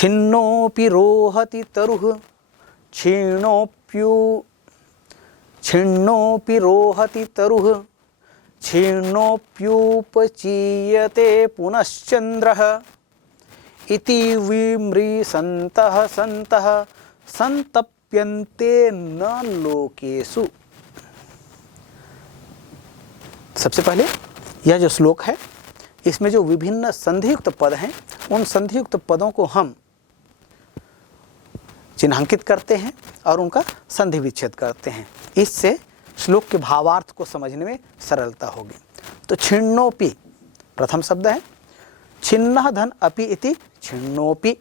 छिन्नोऽपि रोहति तरुः छिन्नोऽपि रोहति तरुः क्षीणोऽप्युपचीयते पुनश्चन्द्रः इति विमृशन्तः सन्तः संतप्यन्ते न लोकेषु। सबसे पहले यह जो श्लोक है, इसमें जो विभिन्न संधियुक्त पद हैं, उन संधियुक्त पदों को हम चिन्हांकित करते हैं और उनका संधि विच्छेद करते हैं। इससे श्लोक के भावार्थ को समझने में सरलता होगी। तो छिन्नोपि प्रथम शब्द है, छिन्नः धन अपि इति छिन्नोपि,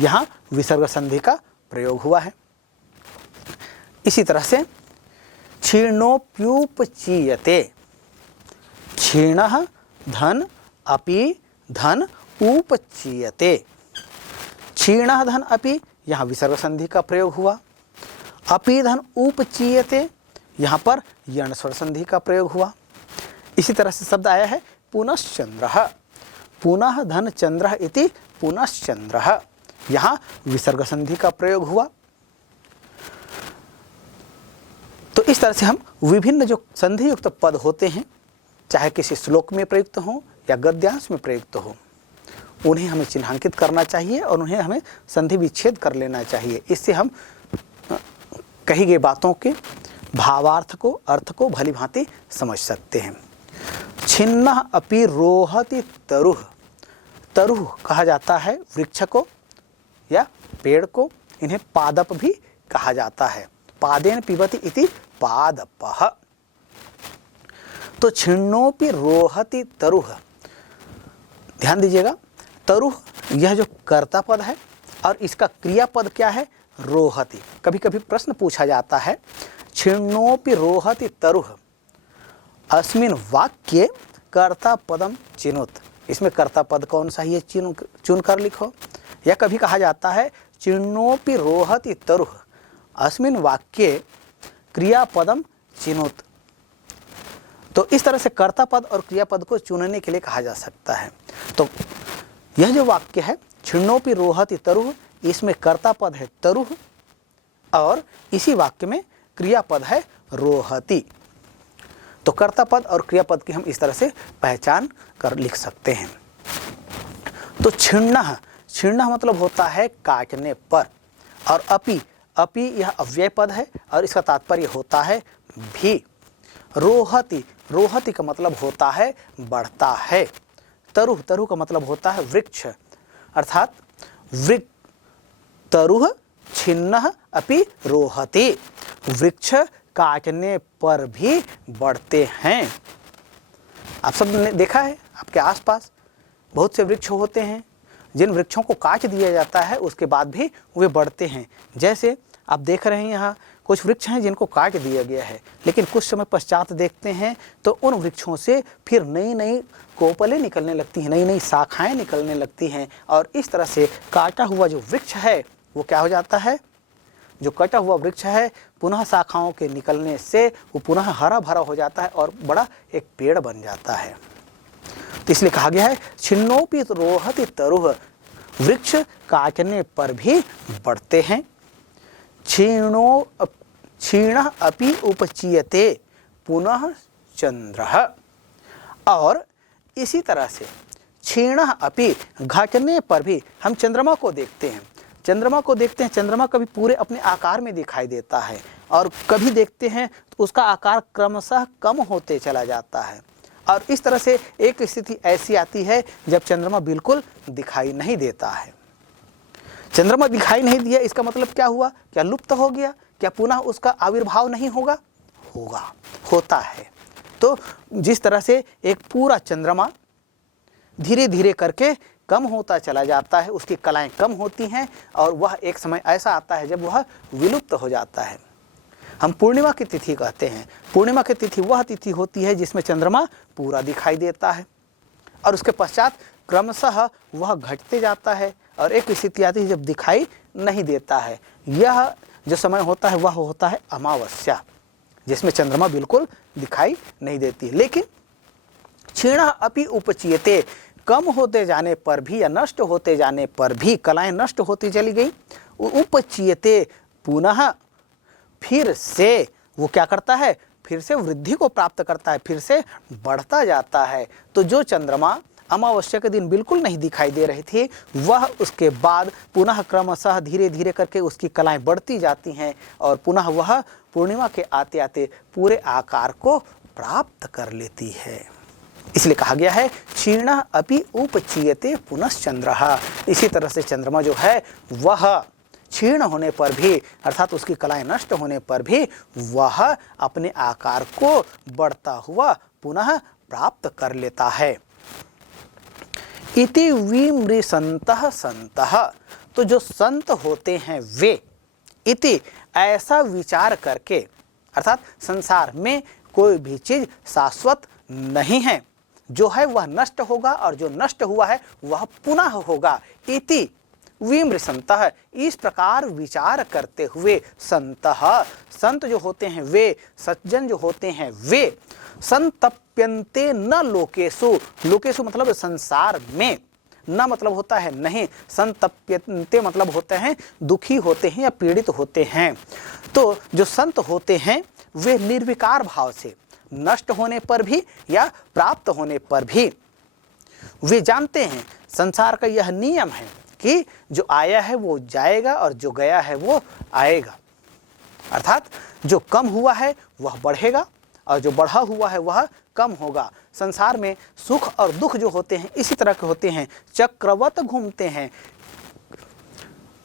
यहाँ विसर्ग संधि का प्रयोग हुआ है। इसी तरह से क्षीणोप्युपचीयते, क्षीणः धन अपि धन उपचीयते, क्षीणः धन अपि, यहाँ विसर्ग संधि का प्रयोग हुआ। अपि धन उपचीयते, यहाँ पर यण स्वर संधि का प्रयोग हुआ। इसी तरह से शब्द आया है पुनश्चन्द्रः, पुनः धन चंद्रः इति पुनश्चन्द्रः, यहाँ विसर्ग संधि का प्रयोग हुआ। तो इस तरह से हम विभिन्न जो संधि युक्त पद होते हैं, चाहे किसी श्लोक में प्रयुक्त हो या गद्यांश में प्रयुक्त हो, उन्हें हमें चिन्हांकित करना चाहिए और उन्हें हमें संधि विच्छेद कर लेना चाहिए। इससे हम कही गई बातों के भावार्थ को, अर्थ को भली भांति समझ सकते हैं। छिन्नः अपि रोहति तरुः, तरुः कहा जाता है वृक्ष को या पेड़ को, इन्हें पादप भी कहा जाता है। पादेन पिबति इति पादपः। तो छिन्नोपि रोहति तरुः, ध्यान दीजिएगा, तरुः यह जो कर्ता पद है और इसका क्रियापद क्या है, रोहति। कभी कभी प्रश्न पूछा जाता है, छिन्नोपि रोहति तरुः अस्मिन् वाक्ये कर्ता पदम चिनुत, इसमें कर्ता पद कौन सा है, चुन कर लिखो। या कभी कहा जाता है छिन्नोपि रोहति तरुः अस्मिन् वाक्ये क्रियापदम चिनुत। तो इस तरह से कर्ता पद और क्रियापद को चुनने के लिए कहा जा सकता है। तो यह जो वाक्य है छिन्नोपि रोहति तरुः, इसमें कर्ता पद है तरुः और इसी वाक्य में क्रियापद है रोहति। तो कर्ता पद और क्रियापद की हम इस तरह से पहचान कर लिख सकते हैं। तो छिन्नः, छिन्नः मतलब होता है काटने पर, और अपि, अपि यह अव्यय पद है और इसका तात्पर्य होता है भी। रोहति, रोहति का मतलब होता है बढ़ता है। तरुः, तरुः का मतलब होता है वृक्ष, अर्थात वृक्ष, तरुः छिन्नः अपि रोहति, वृक्ष काटने पर भी बढ़ते हैं। आप सब ने देखा है, आपके आसपास बहुत से वृक्ष होते हैं, जिन वृक्षों को काट दिया जाता है उसके बाद भी वे बढ़ते हैं। जैसे आप देख रहे हैं यहाँ कुछ वृक्ष हैं जिनको काट दिया गया है, लेकिन कुछ समय पश्चात देखते हैं तो उन वृक्षों से फिर नई नई कोपलें निकलने लगती हैं, नई नई शाखाएं निकलने लगती हैं, और इस तरह से काटा हुआ जो वृक्ष है वो क्या हो जाता है, जो कटा हुआ वृक्ष है पुनः शाखाओं के निकलने से वो पुनः हरा भरा हो जाता है और बड़ा एक पेड़ बन जाता है। तो इसलिए कहा गया है छिन्नोपि रोहति तरुः, वृक्ष काटने पर भी बढ़ते हैं। क्षीणः अपि उपचीयते पुनः चंद्रः, और इसी तरह से क्षीणः अपि, घटने पर भी, हम चंद्रमा को देखते हैं, चंद्रमा को देखते हैं, चंद्रमा कभी पूरे अपने आकार में दिखाई देता है और कभी देखते हैं तो उसका आकार क्रमशः कम होते चला जाता है। और इस तरह से एक स्थिति ऐसी आती है जब चंद्रमा बिल्कुल दिखाई नहीं देता है। चंद्रमा दिखाई नहीं दिया, इसका मतलब क्या हुआ, क्या लुप्त हो गया, क्या पुनः उसका आविर्भाव नहीं होगा, होगा, होता है। तो जिस तरह से एक पूरा चंद्रमा धीरे धीरे करके कम होता चला जाता है, उसकी कलाएं कम होती हैं और वह एक समय ऐसा आता है जब वह विलुप्त हो जाता है। हम पूर्णिमा की तिथि कहते हैं। पूर्णिमा की तिथि वह तिथि होती है जिसमें चंद्रमा पूरा दिखाई देता है और उसके पश्चात क्रमशः वह घटते जाता है और एक स्थिति आती है जब दिखाई नहीं देता है। यह जो समय होता है वह होता है अमावस्या, जिसमें चंद्रमा बिल्कुल दिखाई नहीं देती। लेकिन क्षीणः अपि उपचीयते, कम होते जाने पर भी या नष्ट होते जाने पर भी कलाएं नष्ट होती चली गई, उपचीयते पुनः, फिर से वो क्या करता है, फिर से वृद्धि को प्राप्त करता है, फिर से बढ़ता जाता है। तो जो चंद्रमा अमावस्या के दिन बिल्कुल नहीं दिखाई दे रही थी, वह उसके बाद पुनः क्रमशः धीरे धीरे करके उसकी कलाएं बढ़ती जाती हैं और पुनः वह पूर्णिमा के आते आते पूरे आकार को प्राप्त कर लेती है। इसलिए कहा गया है क्षीण अपि उपचीयते पुनश्चंद्रः। इसी तरह से चंद्रमा जो है वह क्षीण होने पर भी, अर्थात उसकी कलाएं नष्ट होने पर भी, वह अपने आकार को बढ़ता हुआ पुनः प्राप्त कर लेता है। इति विमृशन्तः सन्तः, तो जो संत होते हैं वे, इति ऐसा विचार करके, अर्थात संसार में कोई भी चीज शाश्वत नहीं है, जो है वह नष्ट होगा और जो नष्ट हुआ है वह पुनः होगा। इति विमृशन्तः, इस प्रकार विचार करते हुए, संतः, संत जो होते हैं वे, सज्जन जो होते हैं वे, संतप्यन्ते न लोकेषु, लोकेषु मतलब संसार में, न मतलब होता है नहीं, संतप्यन्ते मतलब होते हैं दुखी होते हैं या पीड़ित होते हैं। तो जो संत होते हैं वे निर्विकार भाव से नष्ट होने पर भी या प्राप्त होने पर भी वे जानते हैं संसार का यह नियम है कि जो आया है वो जाएगा और जो गया है वो आएगा। अर्थात जो कम हुआ है वह बढ़ेगा और जो बढ़ा हुआ है वह कम होगा। संसार में सुख और दुख जो होते हैं इसी तरह के होते हैं, चक्रवत घूमते हैं।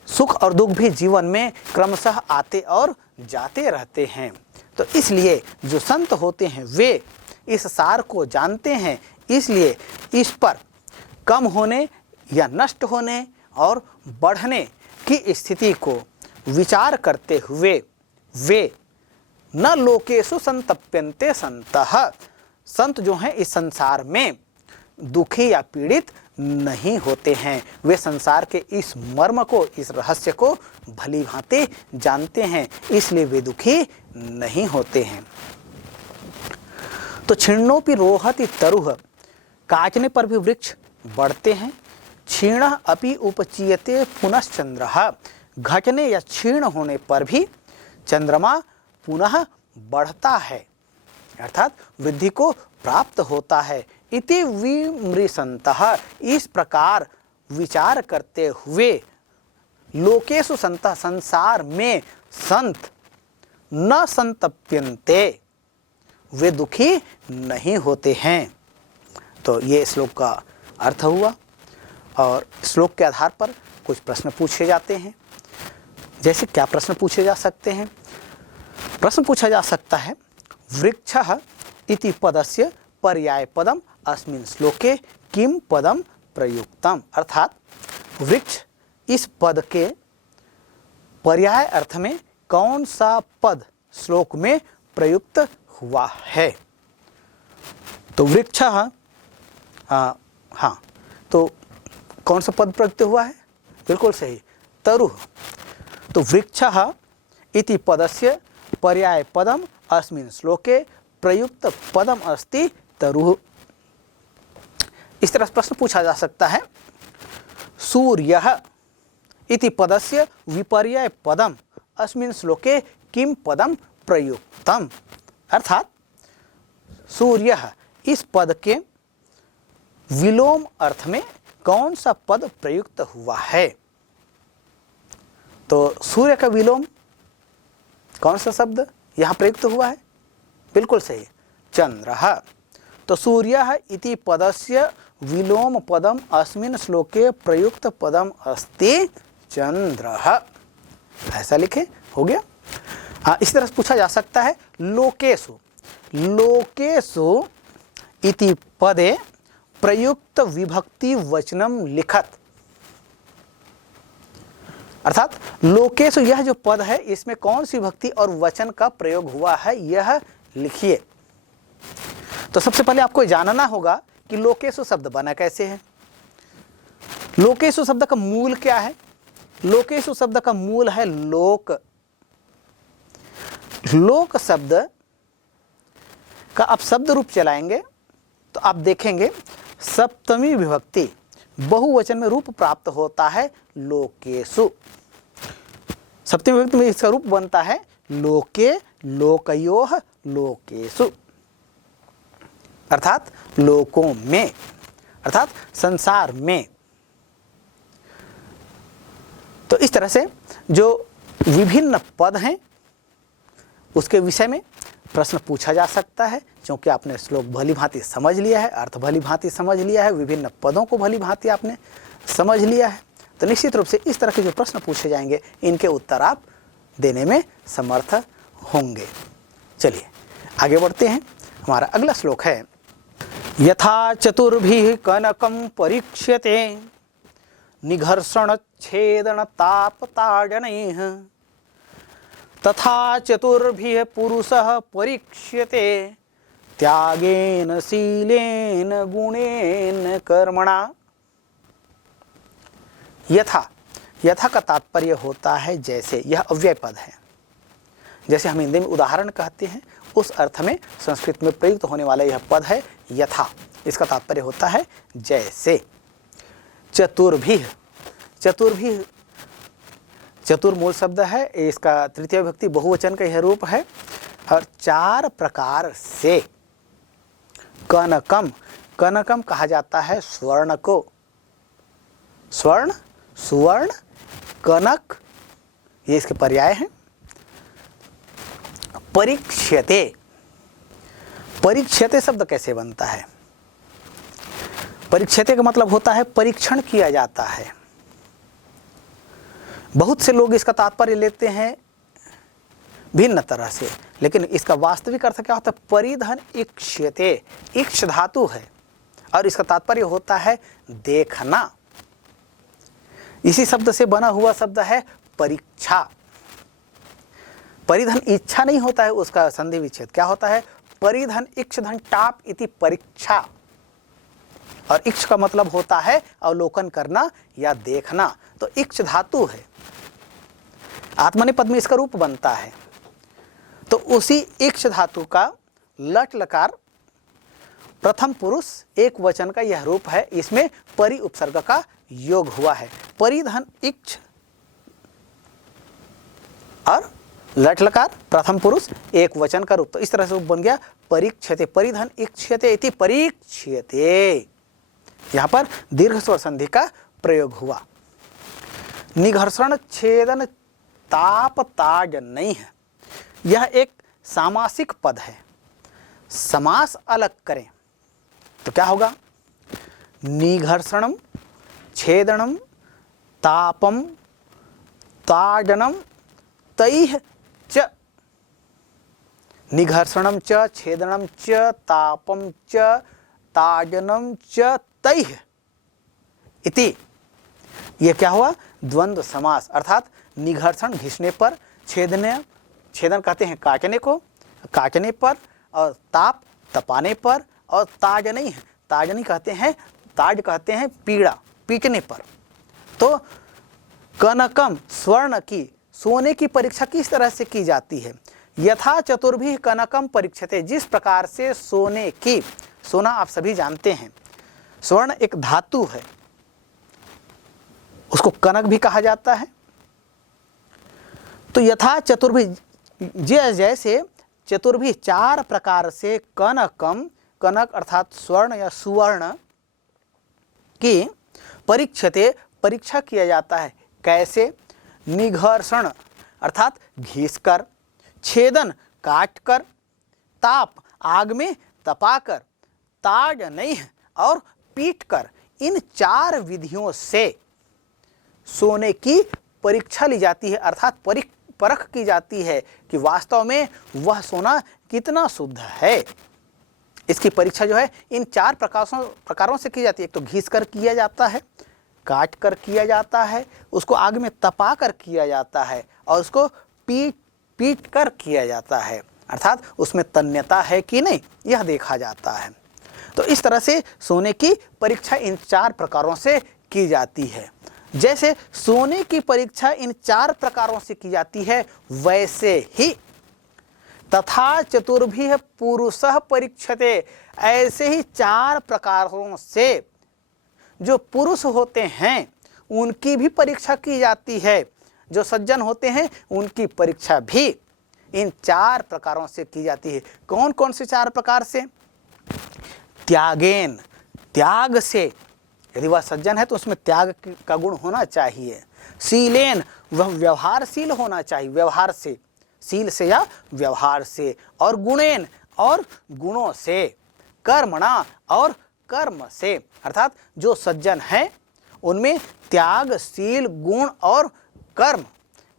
सुख और दुख भी जीवन में क्रमशः आते और जाते रहते हैं। तो इसलिए जो संत होते हैं वे इस सार को जानते हैं, इसलिए इस पर कम होने या नष्ट होने और बढ़ने की स्थिति को विचार करते हुए वे न लोकेषु संतप्यन्ते संतः, संत जो हैं इस संसार में दुखी या पीड़ित नहीं होते हैं। वे संसार के इस मर्म को, इस रहस्य को भली भांति जानते हैं, इसलिए वे दुखी नहीं होते हैं। तो छिन्नोपि रोहति तरुः, काटने पर भी वृक्ष बढ़ते हैं। क्षीणः अपि उपचीयते पुनश्चंद्रः, घटने या क्षीण होने पर भी चंद्रमा पुनः बढ़ता है, अर्थात वृद्धि को प्राप्त होता है। इति विमृशन्तः, इस प्रकार विचार करते हुए, लोकेषु संतः, संसार में संत, न संतप्यन्ते, वे दुखी नहीं होते हैं। तो ये श्लोक का अर्थ हुआ और श्लोक के आधार पर कुछ प्रश्न पूछे जाते हैं। जैसे क्या प्रश्न पूछे जा सकते हैं? प्रश्न पूछा जा सकता है, वृक्षः इति पदस्य पर्याय पदम अस्मिन् श्लोके किम पदम प्रयुक्तम, अर्थात वृक्ष इस पद के पर्याय अर्थ में कौन सा पद श्लोक में प्रयुक्त हुआ है। तो वृक्षः, हाँ, तो कौन सा पद प्रयुक्त हुआ है? बिल्कुल सही, तरुः। तो वृक्षः इति पदस्य पर्याय पदम अस्मिन् श्लोके प्रयुक्त पदम अस्ति तरुः। इस तरह प्रश्न पूछा जा सकता है, सूर्यः इति पदस्य विपर्यय पदम अस्मिन् श्लोके किम पदम प्रयुक्तम, अर्थात सूर्यः इस पद के विलोम अर्थ में कौन सा पद प्रयुक्त हुआ है। तो सूर्य का विलोम कौन सा शब्द यहाँ प्रयुक्त हुआ है? बिल्कुल सही, चंद्रः। तो सूर्यः इति पदस्य विलोम पदम अस्मिन् श्लोके प्रयुक्त पदम अस्ति चंद्रः, ऐसा लिखे, हो गया। इस तरह से पूछा जा सकता है, लोकेषु, लोकेषु इति पदे प्रयुक्त विभक्ति वचनम लिखत, अर्थात लोकेषु यह जो पद है इसमें कौन सी विभक्ति और वचन का प्रयोग हुआ है यह लिखिए। तो सबसे पहले आपको जानना होगा कि लोकेषु शब्द बना कैसे है। लोकेषु शब्द का मूल क्या है? लोकेषु शब्द का मूल है लोक। लोक शब्द का आप शब्द रूप चलाएंगे तो आप देखेंगे सप्तमी विभक्ति बहुवचन में रूप प्राप्त होता है लोकेषु। सप्तमी विभक्ति में इसका रूप बनता है लोके, लोकयोः, लोकेषु, अर्थात लोकों में, अर्थात संसार में। तो इस तरह से जो विभिन्न पद हैं उसके विषय में प्रश्न पूछा जा सकता है, क्योंकि आपने श्लोक भली भांति समझ लिया है, अर्थ भली भांति समझ लिया है, विभिन्न पदों को भली भांति आपने समझ लिया है, तो निश्चित रूप से इस तरह के जो प्रश्न पूछे जाएंगे इनके उत्तर आप देने में समर्थ होंगे। चलिए आगे बढ़ते हैं। हमारा अगला श्लोक है यथा चतुर्भिः कनकं परीक्ष्यते निघर्षण छेदन तापताडनैः तथा चतुर्भिः पुरुषः परीक्ष्यते त्यागेन शीलेन गुणेन कर्मणा। यथा, यथा का तात्पर्य होता है जैसे, यह अव्यय पद है। जैसे हम हिंदी में उदाहरण कहते हैं उस अर्थ में संस्कृत में प्रयुक्त होने वाला यह पद है यथा। इसका तात्पर्य होता है जैसे। चतुर्भिः, चतुर्भिः, चतुर मूल शब्द है, इसका तृतीय विभक्ति बहुवचन का यह रूप है। और चार प्रकार से कनकम, कनकम कहा जाता है स्वर्ण को। स्वर्ण, सुवर्ण, कनक ये इसके पर्याय हैं। परीक्ष्यते, परीक्ष्यते शब्द कैसे बनता है? परीक्ष्यते का मतलब होता है परीक्षण किया जाता है। बहुत से लोग इसका तात्पर्य लेते हैं भिन्न तरह से, लेकिन इसका वास्तविक अर्थ क्या होता है? परिधन इक्ष्यते, इक्ष धातु है और इसका तात्पर्य होता है देखना। इसी शब्द से बना हुआ शब्द है परीक्षा। परिधन इच्छा नहीं होता है, उसका संधि विच्छेद क्या होता है? परिधन इक्ष धन टाप इति परीक्षा। और इक्ष का मतलब होता है अवलोकन करना या देखना, तो इक्ष धातु है, आत्मनेपद में इसका रूप बनता है। तो उसी इक्ष धातु का लट लकार प्रथम पुरुष एक वचन का यह रूप है। इसमें परि उपसर्ग का योग हुआ है। परिधन इक्ष और लट लकार प्रथम पुरुष एक वचन का रूप, तो इस तरह से बन गया परीक्षते। परिधन इक्ष्यते इति परीक्ष्यते। यहाँ पर दीर्घ स्वर संधि का प्रयोग हुआ। निघर्षण छेदन ताप ताडनैः, यह एक सामासिक पद है। समास अलग करें तो क्या होगा? निघर्षणम छेदनम तापम ताडनम तैः च। निघर्षणम च छेदनम च तापम च ताडनम च तैः इति। यह क्या हुआ? द्वंद्व समास, अर्थात निघर्षण घिसने पर, छेदने, छेदन कहते हैं काटने को, काटने पर, और ताप तपाने पर, और ताजनी, ताजनी कहते हैं, ताज कहते हैं पीड़ा, पीटने पर। तो कनकम स्वर्ण की, सोने की परीक्षा किस तरह से की जाती है? यथा चतुर्भिः कनकम परीक्षते, जिस प्रकार से सोने की, सोना आप सभी जानते हैं, स्वर्ण एक धातु है, उसको कनक भी कहा जाता है। तो यथा चतुर्भिः, जैसे चतुर्भिः चार प्रकार से कनकम, कनक अर्थात स्वर्ण या सुवर्ण की परीक्षते, परीक्षा किया जाता है। कैसे? निघर्षण अर्थात घिसकर, छेदन काटकर, ताप आग में तपाकर, ताडनैः और पीटकर, इन चार विधियों से सोने की परीक्षा ली जाती है, अर्थात परख की जाती है कि वास्तव में वह सोना कितना शुद्ध है। इसकी परीक्षा जो है इन चार प्रकारों से की जाती है। एक तो घिस कर किया जाता है, काट कर किया जाता है, उसको आग में तपा कर किया जाता है, और उसको पीट कर किया जाता है, अर्थात उसमें तन्यता है कि नहीं यह देखा जाता है। तो इस तरह से सोने की परीक्षा इन चार प्रकारों से की जाती है। जैसे सोने की परीक्षा इन चार प्रकारों से की जाती है, वैसे ही तथा चतुर्भिः पुरुषः परीक्षते, ऐसे ही 4 प्रकारों से जो पुरुष होते हैं उनकी भी परीक्षा की जाती है। जो सज्जन होते हैं उनकी परीक्षा भी इन 4 प्रकारों से की जाती है। कौन कौन से 4 प्रकार से? त्यागेन, त्याग से, यदि वह सज्जन है तो उसमें त्याग का गुण होना चाहिए। शीलेन, वह व्यवहारशील होना चाहिए, व्यवहार से, शील से या व्यवहार से। और गुणेन, और गुणों से। कर्मणा, और कर्म से। अर्थात जो सज्जन है उनमें त्याग, शील, गुण और कर्म,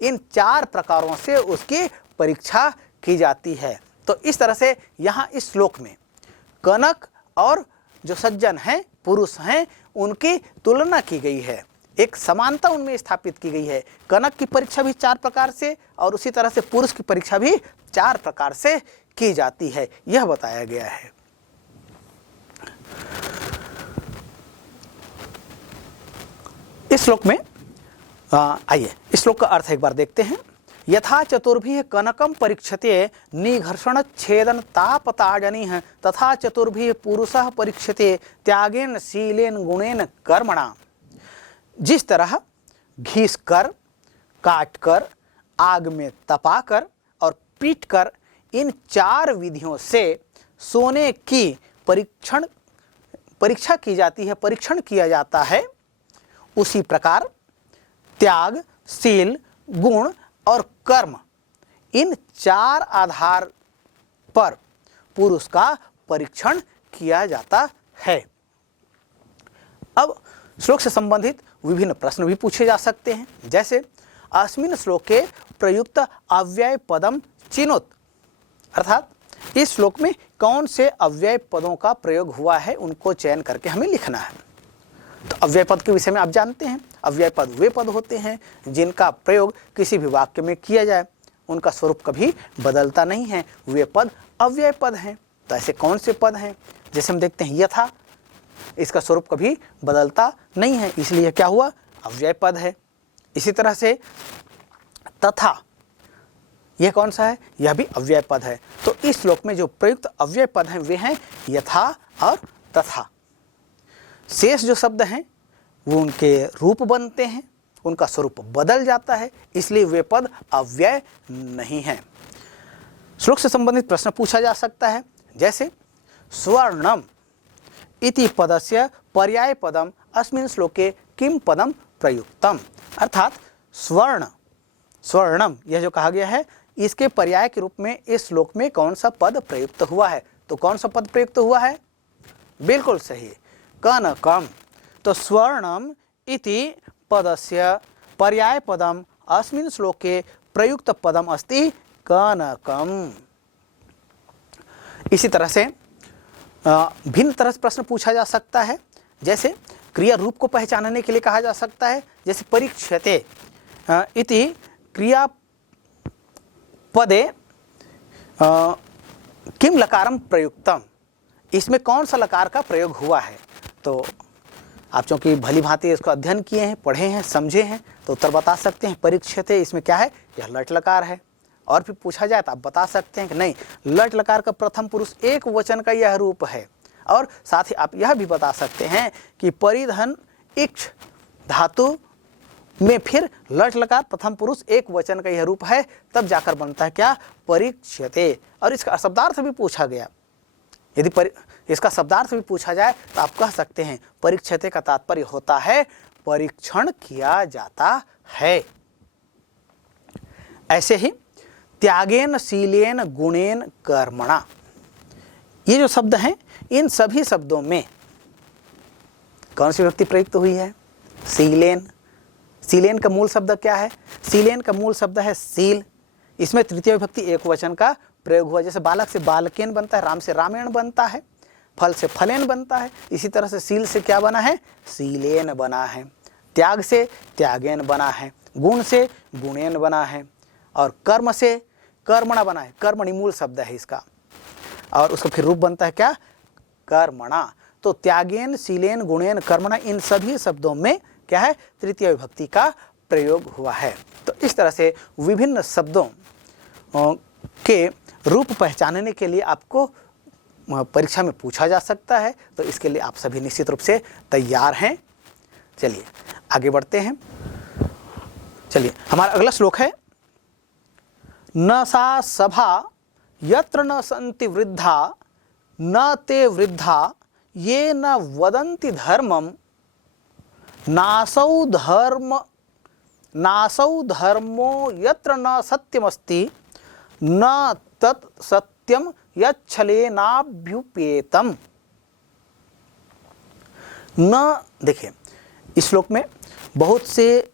इन 4 प्रकारों से उसकी परीक्षा की जाती है। तो इस तरह से यहाँ इस श्लोक में कनक और जो सज्जन हैं, पुरुष हैं, उनकी तुलना की गई है, एक समानता उनमें स्थापित की गई है। कनक की परीक्षा भी 4 प्रकार से और उसी तरह से पुरुष की परीक्षा भी 4 प्रकार से की जाती है, यह बताया गया है। इस श्लोक में आइए इस श्लोक का अर्थ एक बार देखते हैं। यथा चतुर्भिः कनकम परीक्षते निघर्षण छेदन तापताजनिः तथा चतुर्भिः पुरुषः परीक्षते त्यागेन शीलेन गुणेन कर्मणा। जिस तरह घीस कर, काट कर, आग में तपाकर और पीट कर, इन 4 विधियों से सोने की परीक्षा की जाती है, परीक्षण किया जाता है, उसी प्रकार त्याग, शील, गुण और कर्म, इन 4 आधार पर पुरुष का परीक्षण किया जाता है। अब श्लोक से संबंधित विभिन्न प्रश्न भी पूछे जा सकते हैं, जैसे अस्मिन् श्लोके प्रयुक्त अव्यय पदम चिनुत, अर्थात इस श्लोक में कौन से अव्यय पदों का प्रयोग हुआ है उनको चयन करके हमें लिखना है। तो अव्यय पद के विषय में आप जानते हैं, अव्यय पद वे पद होते हैं जिनका प्रयोग किसी भी वाक्य में किया जाए, उनका स्वरूप कभी बदलता नहीं है, वे पद अव्यय पद हैं। तो ऐसे कौन से पद हैं? जैसे हम देखते हैं यथा, इसका स्वरूप कभी बदलता नहीं है, इसलिए क्या हुआ? अव्यय पद है। इसी तरह से तथा, यह कौन सा है? यह भी अव्यय पद है। तो इस श्लोक में जो प्रयुक्त अव्यय पद हैं वे हैं यथा और तथा। शेष जो शब्द हैं वो उनके रूप बनते हैं, उनका स्वरूप बदल जाता है, इसलिए वे पद अव्यय नहीं हैं। श्लोक से संबंधित प्रश्न पूछा जा सकता है, जैसे स्वर्णम इति पदस्य पर्याय पदम अस्मिन् श्लोके किम पदम प्रयुक्तम, अर्थात स्वर्ण, स्वर्णम यह जो कहा गया है इसके पर्याय के रूप में इस श्लोक में कौन सा पद प्रयुक्त हुआ है? तो कौन सा पद प्रयुक्त हुआ है? बिल्कुल सही, कनकम। तो स्वर्णम इति पदस्य पर्याय पदम अस्मिन् श्लोके प्रयुक्त पदम अस्ति कनकम। इसी तरह से भिन्न तरह से प्रश्न पूछा जा सकता है, जैसे क्रिया रूप को पहचानने के लिए कहा जा सकता है, जैसे परीक्षते इति क्रिया पदे किम लकारम प्रयुक्तम, इसमें कौन सा लकार का प्रयोग हुआ है? तो आप चूँकि भली भांति इसको अध्ययन किए हैं, पढ़े हैं, समझे हैं, तो उत्तर बता सकते हैं परीक्षते इसमें क्या है? यह लट लकार है। और फिर पूछा जाए तो आप बता सकते हैं कि नहीं, लट लकार का प्रथम पुरुष एक वचन का यह रूप है। और साथ ही आप यह भी बता सकते हैं कि परिधन इक्ष धातु में फिर लट लकार प्रथम पुरुष एक वचन का यह रूप है, तब जाकर बनता है क्या? परीक्षते। और इसका शब्दार्थ भी पूछा गया, यदि इसका शब्दार्थ भी पूछा जाए तो आप कह सकते हैं परीक्षते का तात्पर्य होता है परीक्षण किया जाता है। ऐसे ही त्यागेन शीलेन गुणेन कर्मणा, ये जो शब्द हैं इन सभी शब्दों में कौन सी विभक्ति प्रयुक्त हुई है? शीलेन। शीलेन का मूल शब्द क्या है? शीलेन का मूल शब्द है शील। इसमें तृतीय विभक्ति एक वचन का प्रयोग हुआ, जैसे बालक से बालकेन बनता है, राम से रामेण बनता है, फल से फलेन बनता है, इसी तरह से शील से क्या बना है? शीलेन बना है। त्याग से त्यागेन बना है, गुण से गुणेन बना है, और कर्म से कर्मणा बना है। कर्मणि मूल शब्द है इसका, और उसका फिर रूप बनता है क्या? कर्मणा। तो त्यागेन शीलेन गुणेन कर्मणा, इन सभी शब्दों में क्या है? तृतीय विभक्ति का प्रयोग हुआ है। तो इस तरह से विभिन्न शब्दों के रूप पहचानने के लिए आपको परीक्षा में पूछा जा सकता है, तो इसके लिए आप सभी निश्चित रूप से तैयार हैं। चलिए आगे बढ़ते हैं। चलिए हमारा अगला श्लोक है, न सा सभा यत्र न सन्ति वृद्धा न ते वृद्धा ये न वदन्ति धर्मम नासौ धर्मो यत्र न सत्यमस्ति न तत् सत्यम यच्छलेनाभ्युपेतम। न, देखिए इस श्लोक में बहुत से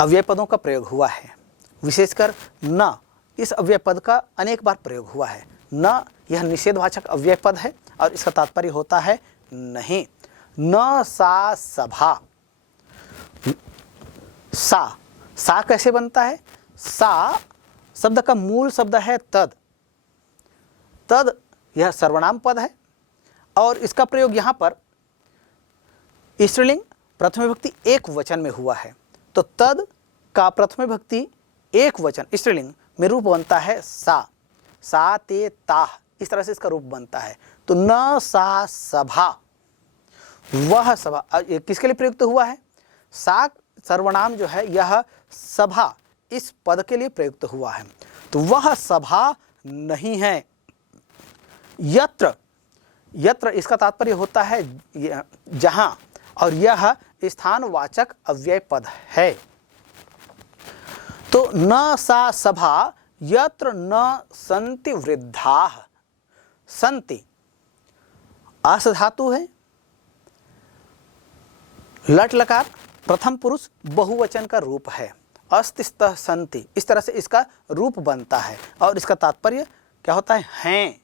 अव्यय पदों का प्रयोग हुआ है, विशेषकर न इस अव्यय पद का अनेक बार प्रयोग हुआ है। न यह निषेधवाचक अव्यय पद है और इसका तात्पर्य होता है नहीं। न सा सभा, सा कैसे बनता है? सा शब्द का मूल शब्द है तद, यह सर्वनाम पद है और इसका प्रयोग यहाँ पर स्त्रीलिंग प्रथम विभक्ति एक वचन में हुआ है। तो तद का प्रथम विभक्ति एक वचन स्त्रीलिंग में रूप बनता है सा ते ताह, इस तरह से इसका रूप बनता है। तो न सा सभा, वह सभा किसके लिए प्रयुक्त हुआ है? सा सर्वनाम जो है यह सभा इस पद के लिए प्रयुक्त हुआ है। तो वह सभा नहीं है। यत्र, यत्र इसका तात्पर्य होता है जहां, और यह स्थानवाचक अव्यय पद है। तो न सा सभा यत्र न सन्ति वृद्धाः, सन्ति अस धातु है, लट लकार प्रथम पुरुष बहुवचन का रूप है, अस्ति स्तः सन्ति, इस तरह से इसका रूप बनता है और इसका तात्पर्य क्या होता है? हैं।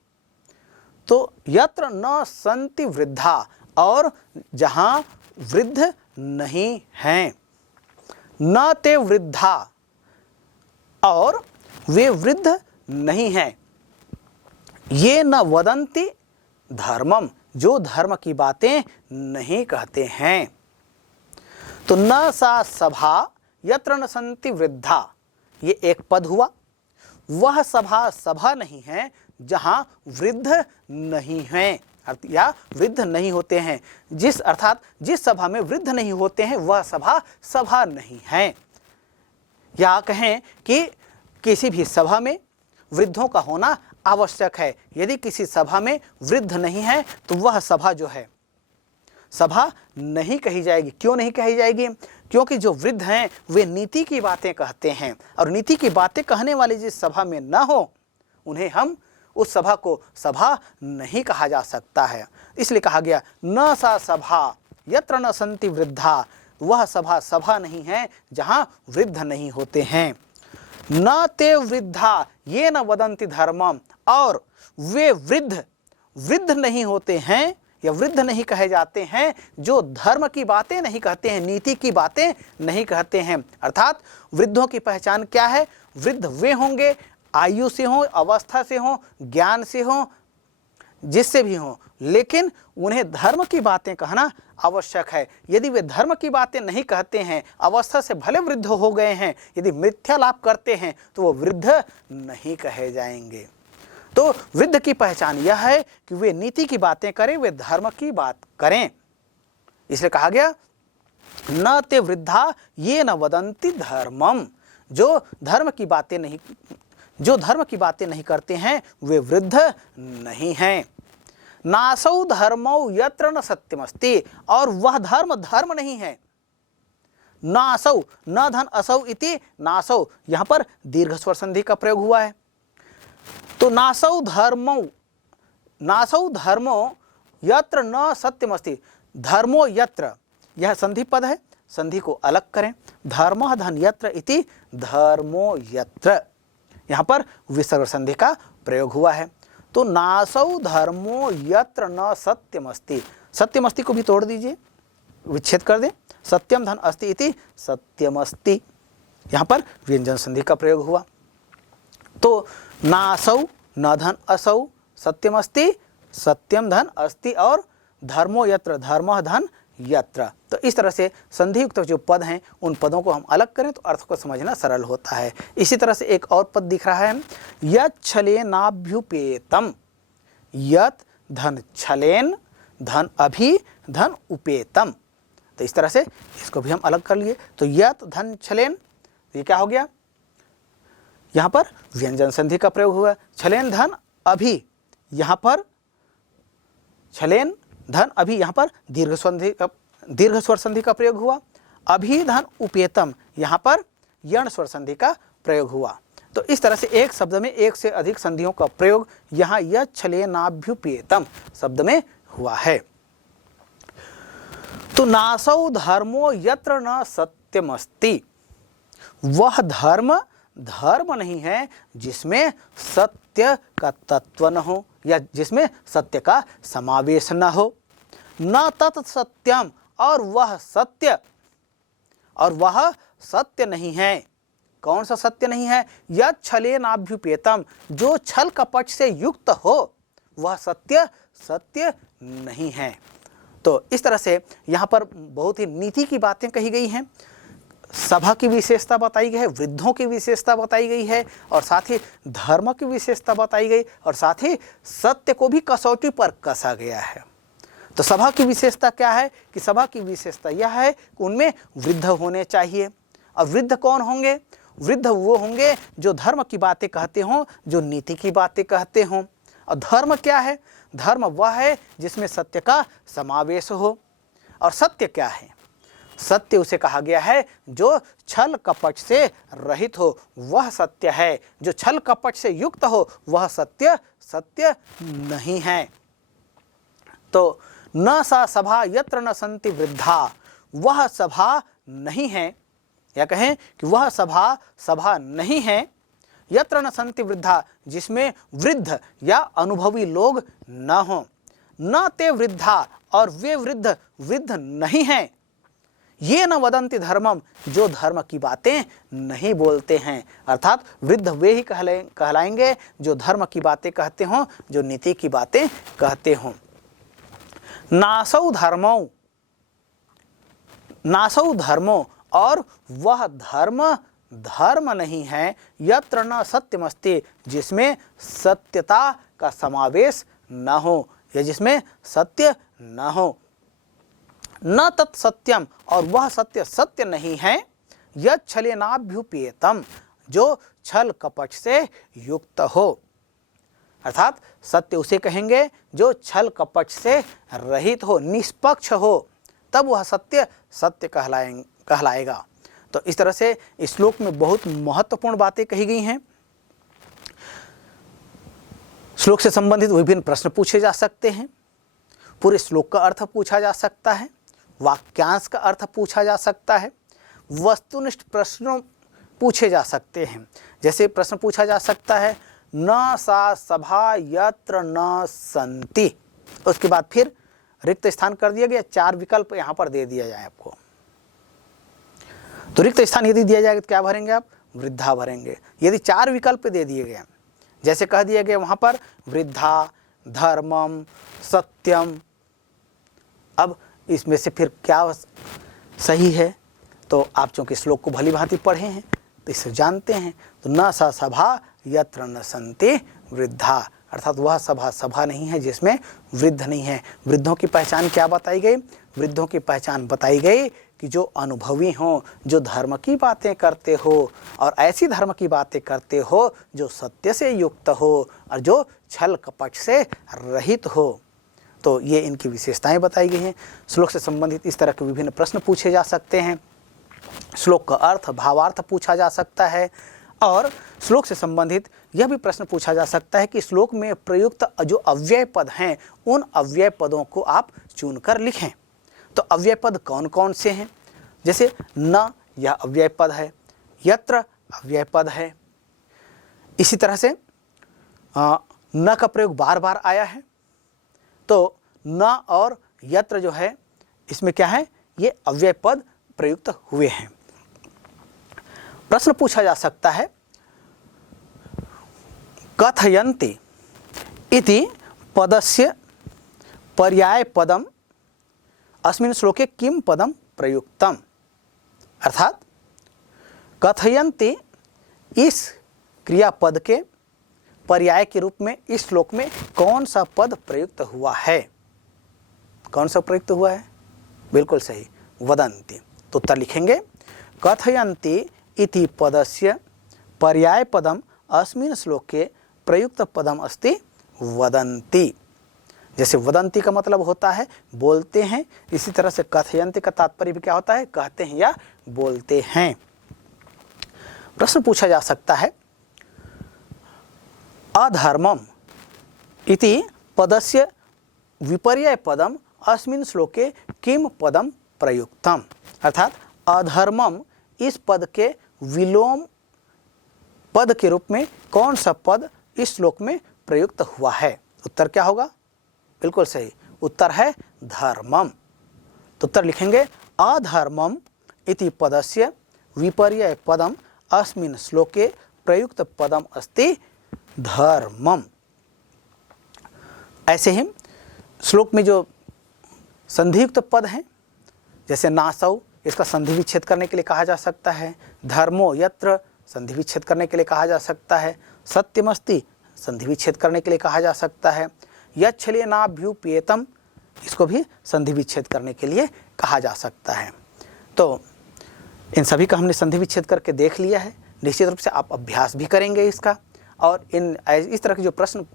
तो यत्र न सन्ति वृद्धा, और जहां वृद्ध नहीं हैं, न ते वृद्धा, और वे वृद्ध नहीं हैं, ये न वदन्ति धर्मम, जो धर्म की बातें नहीं कहते हैं। तो न सा सभा यत्र न सन्ति वृद्धा, ये एक पद हुआ। वह सभा सभा नहीं है जहां वृद्ध नहीं हैं, या वृद्ध नहीं होते हैं। अर्थात जिस सभा में वृद्ध नहीं होते हैं वह सभा सभा नहीं है। या कहें कि किसी भी सभा में वृद्धों का होना आवश्यक है। यदि किसी सभा में वृद्ध नहीं है तो वह सभा जो है सभा नहीं कही जाएगी। क्यों नहीं कही जाएगी? क्योंकि जो वृद्ध हैं वे नीति की बातें कहते हैं, और नीति की बातें कहने वाली जिस सभा में न हो उन्हें हम उस सभा को सभा नहीं कहा जा सकता है। इसलिए कहा गया न सा सभा यत्र न सन्ति वृद्धा, वह सभा सभा नहीं है जहां वृद्ध नहीं होते हैं। न ते वृद्धा ये न वदन्ति धर्मम, और वे वृद्ध नहीं होते हैं या वृद्ध नहीं कहे जाते हैं जो धर्म की बातें नहीं कहते हैं, नीति की बातें नहीं कहते हैं। अर्थात वृद्धों की पहचान क्या है? वृद्ध वे होंगे आयु से हों, अवस्था से हों, ज्ञान से हों, जिससे भी हों, लेकिन उन्हें धर्म की बातें कहना आवश्यक है। यदि वे धर्म की बातें नहीं कहते हैं, अवस्था से भले वृद्ध हो गए हैं, यदि मिथ्या लाभ करते हैं तो वो वृद्ध नहीं कहे जाएंगे। तो वृद्ध की पहचान यह है कि वे नीति की बातें करें, वे धर्म की बात करें। इसलिए कहा गया न ते वृद्धा ये न वदन्ति धर्मम, जो धर्म की बातें नहीं करते हैं वे वृद्ध नहीं हैं। नासौ धर्मौ यत्र न सत्यमस्ति, और वह धर्म नहीं है। नासौ न धन असौ इति नासौ, यहां पर दीर्घ स्वर संधि का प्रयोग हुआ है। तो नासौ धर्मो यत्र न सत्यमस्ति, धर्मो यत्र, यह संधि पद है, संधि को अलग करें। धर्मः धन यत्र इति धर्मो यत्र, यहाँ पर विसर्ग संधि का प्रयोग हुआ है। तो नासौ धर्मो यत्र न सत्यमस्ति, सत्यमस्ति को भी तोड़ दीजिए, विच्छेद कर दें। सत्यम धन अस्ति इति सत्यमस्ति, यहाँ पर व्यंजन संधि का प्रयोग हुआ। तो नासौ न धन असौ सत्यमस्ति, सत्यम धन अस्ति, और धर्मो यत्र धर्मः धन यत्र। तो इस तरह से संधि युक्त जो पद हैं उन पदों को हम अलग करें तो अर्थ को समझना सरल होता है। इसी तरह से एक और पद दिख रहा है, यत् छलेनाभ्युपेतम। यत् धन छलेन धन अभि धन उपेतम। तो इस तरह से इसको भी हम अलग कर लिए। तो यत् धन छलेन, ये क्या हो गया, यहाँ पर व्यंजन संधि का प्रयोग हुआ। छलेन धन अभि, यहाँ पर छलेन धन अभि, यहाँ पर दीर्घ स्वर संधि का प्रयोग हुआ। अभि धन उपेतम, यहाँ पर यण स्वर संधि का प्रयोग हुआ। तो इस तरह से एक शब्द में एक से अधिक संधियों का प्रयोग यहाँ यत् छलेनाभ्युपेतम शब्द में हुआ है। तो नासौ धर्मो यत्र न सत्यमस्ति। वह धर्म धर्म नहीं है जिसमें सत्य का तत्व न हो या जिसमें सत्य का समावेश न हो। न तत् सत्यम, और वह सत्य नहीं है। कौन सा सत्य नहीं है? यत् छलेनाभ्युपेतम, जो छल कपट से युक्त हो वह सत्य नहीं है। तो इस तरह से यहाँ पर बहुत ही नीति की बातें कही गई हैं। सभा की विशेषता बताई गई है, वृद्धों की विशेषता बताई गई है, और साथ ही धर्म की विशेषता बताई गई, और साथ ही सत्य को भी कसौटी पर कसा गया है। तो सभा की विशेषता क्या है? कि सभा की विशेषता यह है कि उनमें वृद्ध होने चाहिए। और वृद्ध कौन होंगे? वृद्ध वो होंगे जो धर्म की बातें कहते हों, जो नीति की बातें कहते हों। और धर्म क्या है? धर्म वह है जिसमें सत्य का समावेश हो। और सत्य क्या है? सत्य उसे कहा गया है जो छल कपट से रहित हो, वह सत्य है। जो छल कपट से युक्त हो वह सत्य नहीं है। तो न सा सभा यत्र न सन्ति वृद्धा, वह सभा नहीं है, या कहें कि वह सभा नहीं है, यत्र न सन्ति वृद्धा, जिसमें वृद्ध या अनुभवी लोग न हो। न ते वृद्धा, और वे वृद्ध नहीं हैं। ये न वदन्ति धर्मम, जो धर्म की बातें नहीं बोलते हैं। अर्थात वृद्ध वे ही कहलाएंगे जो धर्म की बातें कहते हों, जो नीति की बातें कहते हों। नासौ धर्मो, और वह धर्म नहीं है, यत्र न सत्यमस्ति, जिसमें सत्यता का समावेश न हो या जिसमें सत्य न हो। न तत् सत्यम, और वह सत्य नहीं है, यत् छलेनाभ्युपेतम, जो छल कपट से युक्त हो। अर्थात सत्य उसे कहेंगे जो छल कपट से रहित हो, निष्पक्ष हो, तब वह सत्य कहलाएगा। तो इस तरह से इस श्लोक में बहुत महत्वपूर्ण बातें कही गई हैं। श्लोक से संबंधित विभिन्न प्रश्न पूछे जा सकते हैं। पूरे श्लोक का अर्थ पूछा जा सकता है, वाक्यांश का अर्थ पूछा जा सकता है, वस्तुनिष्ठ प्रश्न पूछे जा सकते हैं। जैसे प्रश्न पूछा जा सकता है, न सा सभा यत्र न सन्ति, उसके बाद फिर रिक्त स्थान कर दिया गया, 4 विकल्प यहाँ पर दे दिया जाए आपको। तो रिक्त स्थान यदि दिया जाएगा तो क्या भरेंगे आप? वृद्धा भरेंगे। यदि 4 विकल्प दे दिए गए, जैसे कह दिया गया वहाँ पर वृद्धा, धर्मम, सत्यम, अब इसमें से फिर क्या सही है? तो आप चूँकि श्लोक को भली भांति पढ़े हैं तो इससे जानते हैं। तो न सा सभा यत्र न सन्ति वृद्धा, अर्थात वह सभा नहीं है जिसमें वृद्ध नहीं है। वृद्धों की पहचान क्या बताई गई? वृद्धों की पहचान बताई गई कि जो अनुभवी हों, जो धर्म की बातें करते हो, और ऐसी धर्म की बातें करते हो जो सत्य से युक्त हो और जो छल कपट से रहित हो। तो ये इनकी विशेषताएं बताई गई हैं। श्लोक से संबंधित इस तरह के विभिन्न प्रश्न पूछे जा सकते हैं। श्लोक का अर्थ, भावार्थ पूछा जा सकता है, और श्लोक से संबंधित यह भी प्रश्न पूछा जा सकता है कि श्लोक में प्रयुक्त जो अव्यय पद हैं उन अव्यय पदों को आप चुनकर लिखें। तो अव्यय पद कौन कौन से हैं? जैसे न, यह अव्यय पद है, यत्र अव्यय पद है। इसी तरह से न का प्रयोग बार बार आया है, तो न और यत्र जो है इसमें क्या है? ये अव्यय पद प्रयुक्त हुए हैं। प्रश्न पूछा जा सकता है, कथयन्ति इति पदस्य पर्याय पदम अस्मिन् श्लोके किम पदम प्रयुक्तम, अर्थात कथयन्ति इस क्रियापद के पर्याय के रूप में इस श्लोक में कौन सा पद प्रयुक्त हुआ है। कौन सा प्रयुक्त हुआ है? बिल्कुल सही, वदन्ति। तो उत्तर लिखेंगे कथयन्ति इति पदस्य पर्याय पदम अस्मिन् श्लोके प्रयुक्त पदम अस्ति वदन्ति। जैसे वदन्ति का मतलब होता है बोलते हैं, इसी तरह से कथयन्ति का तात्पर्य भी क्या होता है? कहते हैं या बोलते हैं। प्रश्न पूछा जा सकता है अधर्मम इति पदस्य विपर्यय पदम अस्मिन् श्लोके किम पदम प्रयुक्तम, अर्थात अधर्मम इस पद के विलोम पद के रूप में कौन सा पद इस श्लोक में प्रयुक्त हुआ है। उत्तर क्या होगा? बिल्कुल सही, उत्तर है धर्मम। तो उत्तर लिखेंगे अधर्मम इति पदस्य विपर्यय पदम अस्मिन् श्लोके प्रयुक्त पदम अस्ति धर्मम। ऐसे ही श्लोक में जो संधियुक्त पद हैं, जैसे नासौ, इसका संधि विच्छेद करने के लिए कहा जा सकता है। धर्मो यत्र, संधि विच्छेद करने के लिए कहा जा सकता है। सत्यमस्ति, संधि विच्छेद करने के लिए कहा जा सकता है। यच्छलेनाभ्युपेतम, इसको भी संधि विच्छेद करने के लिए कहा जा सकता है। तो इन सभी का हमने संधि विच्छेद करके देख लिया है। निश्चित रूप से आप अभ्यास भी करेंगे इसका, और इस तरह के जो प्रश्न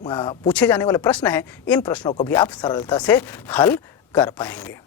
पूछे जाने वाले प्रश्न हैं, इन प्रश्नों को भी आप सरलता से हल कर पाएंगे।